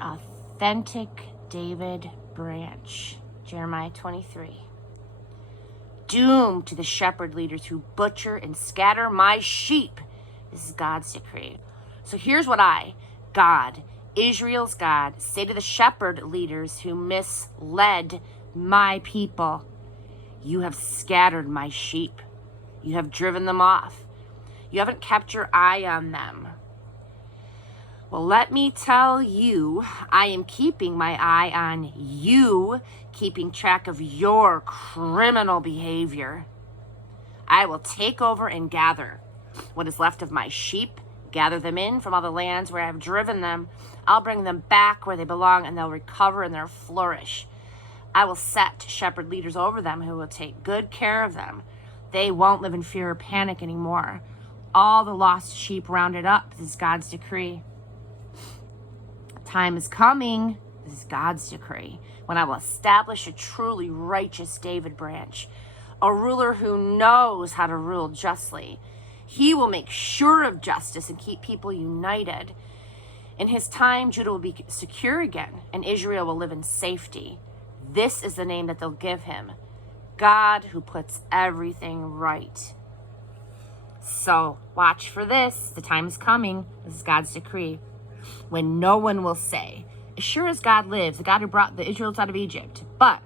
an authentic David branch. Jeremiah 23. Doom to the shepherd leaders who butcher and scatter my sheep. This is God's decree. So here's what God, Israel's God, say to the shepherd leaders who misled my people. You have scattered my sheep. You have driven them off. You haven't kept your eye on them. Well, let me tell you, I am keeping my eye on you, keeping track of your criminal behavior. I will take over and gather what is left of my sheep, gather them in from all the lands where I have driven them. I'll bring them back where they belong, and they'll recover and they'll flourish. I will set shepherd leaders over them who will take good care of them. They won't live in fear or panic anymore. All the lost sheep rounded up. This is God's decree. Time is coming, this is God's decree, when I will establish a truly righteous David branch, a ruler who knows how to rule justly. He will make sure of justice and keep people united. In his time, Judah will be secure again, and Israel will live in safety. This is the name that they'll give him, God who puts everything right. So watch for this. The time is coming. This is God's decree. When no one will say, as sure as God lives, the God who brought the Israelites out of Egypt, but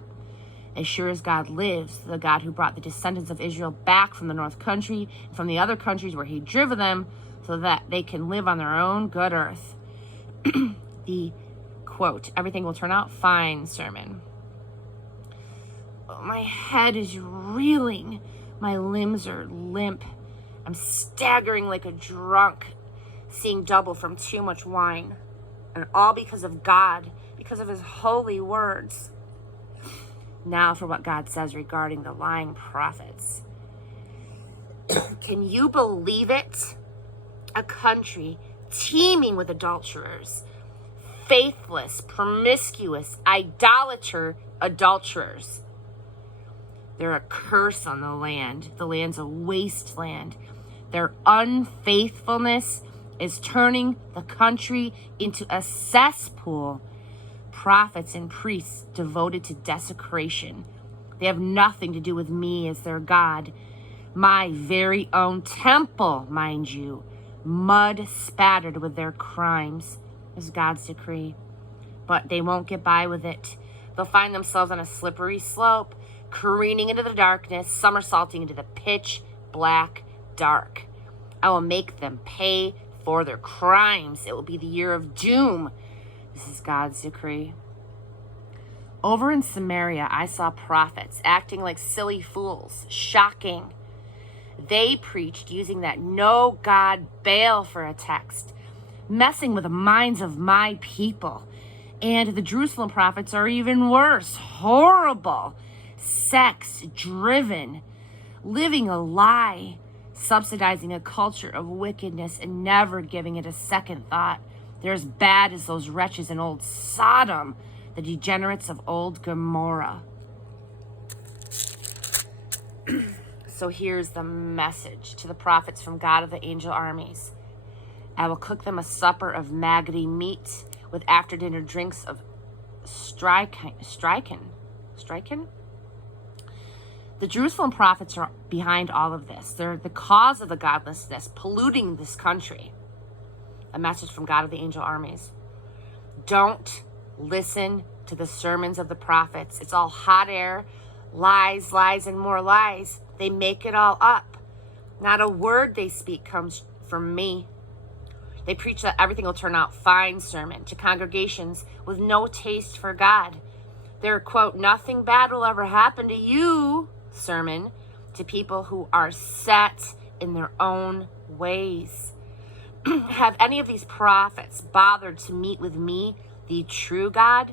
as sure as God lives, the God who brought the descendants of Israel back from the north country and from the other countries where he'd driven them so that they can live on their own good earth. The quote, everything will turn out fine sermon. My head is reeling. My limbs are limp. I'm staggering like a drunk, seeing double from too much wine. And all because of God, because of his holy words. Now for what God says regarding the lying prophets. Can you believe it? A country teeming with adulterers, faithless, promiscuous, adulterers. They're a curse on the land. The land's a wasteland. Their unfaithfulness is turning the country into a cesspool. Prophets and priests devoted to desecration. They have nothing to do with me as their God. My very own temple, mind you. Mud spattered with their crimes is God's decree. But they won't get by with it. They'll find themselves on a slippery slope, careening into the darkness, somersaulting into the pitch black dark. I will make them pay for their crimes. It will be the year of doom. This is God's decree. Over in Samaria, I saw prophets acting like silly fools. Shocking. They preached using that no God Baal for a text, messing with the minds of my people. And the Jerusalem prophets are even worse. Horrible. Sex-driven. Living a lie. Subsidizing a culture of wickedness and never giving it a second thought. They're as bad as those wretches in old Sodom, the degenerates of old Gomorrah. So here's the message to the prophets from God of the angel armies. I will cook them a supper of maggoty meat with after-dinner drinks of strychnine. The Jerusalem prophets are behind all of this. They're the cause of the godlessness, polluting this country. A message from God of the angel armies. Don't listen to the sermons of the prophets. It's all hot air, lies, and more lies. They make it all up. Not a word they speak comes from me. They preach that everything will turn out fine sermon to congregations with no taste for God. Their quote, nothing bad will ever happen to you sermon to people who are set in their own ways. Have any of these prophets bothered to meet with me, the true God?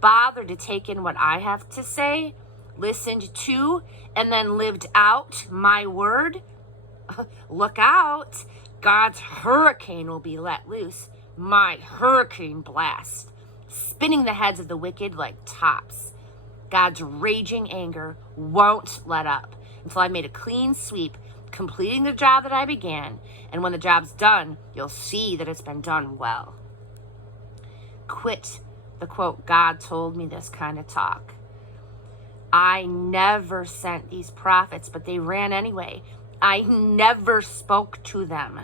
Bothered to take in what I have to say? Listened to and then lived out my word? Look out. God's hurricane will be let loose. My hurricane blast. Spinning the heads of the wicked like tops. God's raging anger won't let up until I've made a clean sweep, completing the job that I began. And when the job's done, you'll see that it's been done well. Quit the quote, God told me this kind of talk. I never sent these prophets, but they ran anyway. I never spoke to them,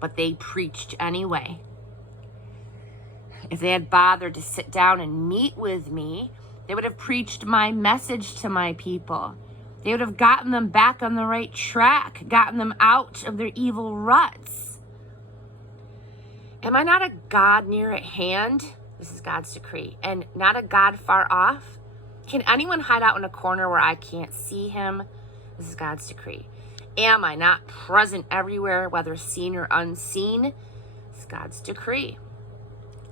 but they preached anyway. If they had bothered to sit down and meet with me, they would have preached my message to my people. They would have gotten them back on the right track, gotten them out of their evil ruts. Am I not a God near at hand? This is God's decree. And not a God far off? Can anyone hide out in a corner where I can't see him? This is God's decree. Am I not present everywhere, whether seen or unseen? This is God's decree.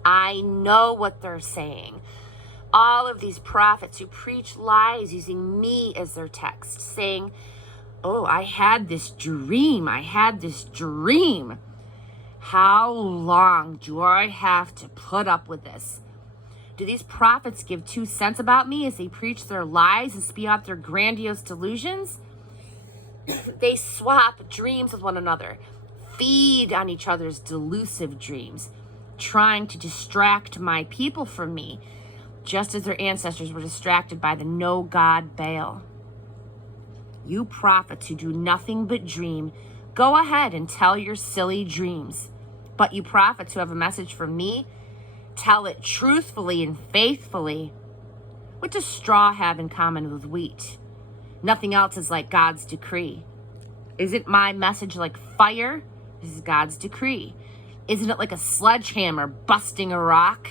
I know what they're saying. All of these prophets who preach lies using me as their text, saying, oh, I had this dream. I had this dream. How long do I have to put up with this? Do these prophets give 2 cents about me as they preach their lies and spew out their grandiose delusions? They swap dreams with one another, feed on each other's delusive dreams, trying to distract my people from me, just as their ancestors were distracted by the no-God Baal. You prophets who do nothing but dream, go ahead and tell your silly dreams. But you prophets who have a message from me, tell it truthfully and faithfully. What does straw have in common with wheat? Nothing else is like God's decree. Isn't my message like fire? This is God's decree. Isn't it like a sledgehammer busting a rock?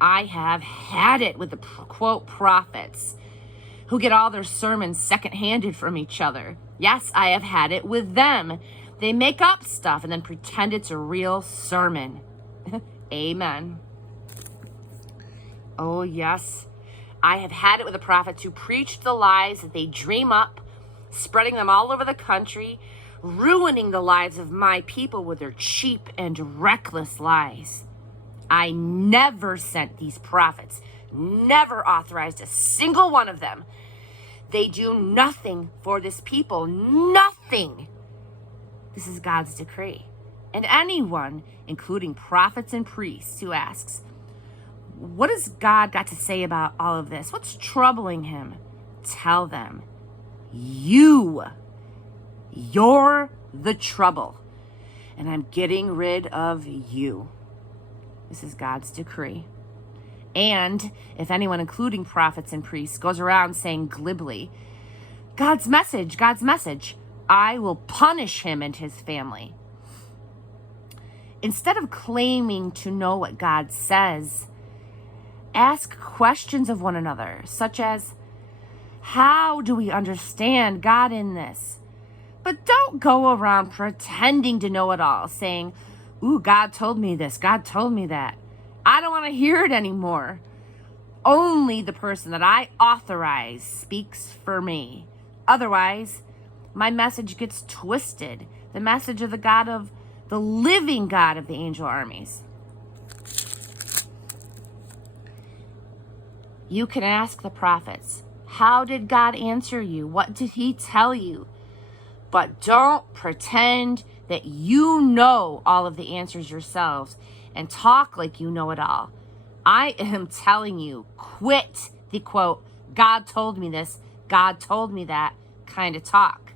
I have had it with the quote prophets who get all their sermons second-handed from each other. Yes, I have had it with them. They make up stuff and then pretend it's a real sermon. Amen. Oh, yes. I have had it with the prophets who preached the lies that they dream up, spreading them all over the country, ruining the lives of my people with their cheap and reckless lies. I never sent these prophets, never authorized a single one of them. They do nothing for this people, nothing. This is God's decree. And anyone, including prophets and priests, who asks, what has God got to say about all of this? What's troubling him? Tell them, you're the trouble, and I'm getting rid of you. This is God's decree. And if anyone, including prophets and priests, goes around saying glibly, God's message, I will punish him and his family. Instead of claiming to know what God says, ask questions of one another, such as, how do we understand God in this? But don't go around pretending to know it all, saying, ooh, God told me this, God told me that. I don't want to hear it anymore. Only the person that I authorize speaks for me. Otherwise, my message gets twisted. The message of the living God of the angel armies. You can ask the prophets, how did God answer you? What did he tell you? But don't pretend that you know all of the answers yourselves and talk like you know it all. I am telling you, quit the quote, God told me this, God told me that kind of talk.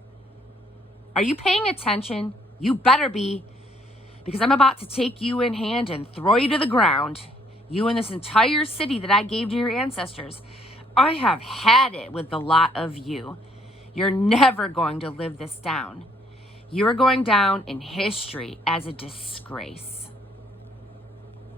Are you paying attention? You better be, because I'm about to take you in hand and throw you to the ground. You and this entire city that I gave to your ancestors. I have had it with the lot of you. You're never going to live this down. You are going down in history as a disgrace.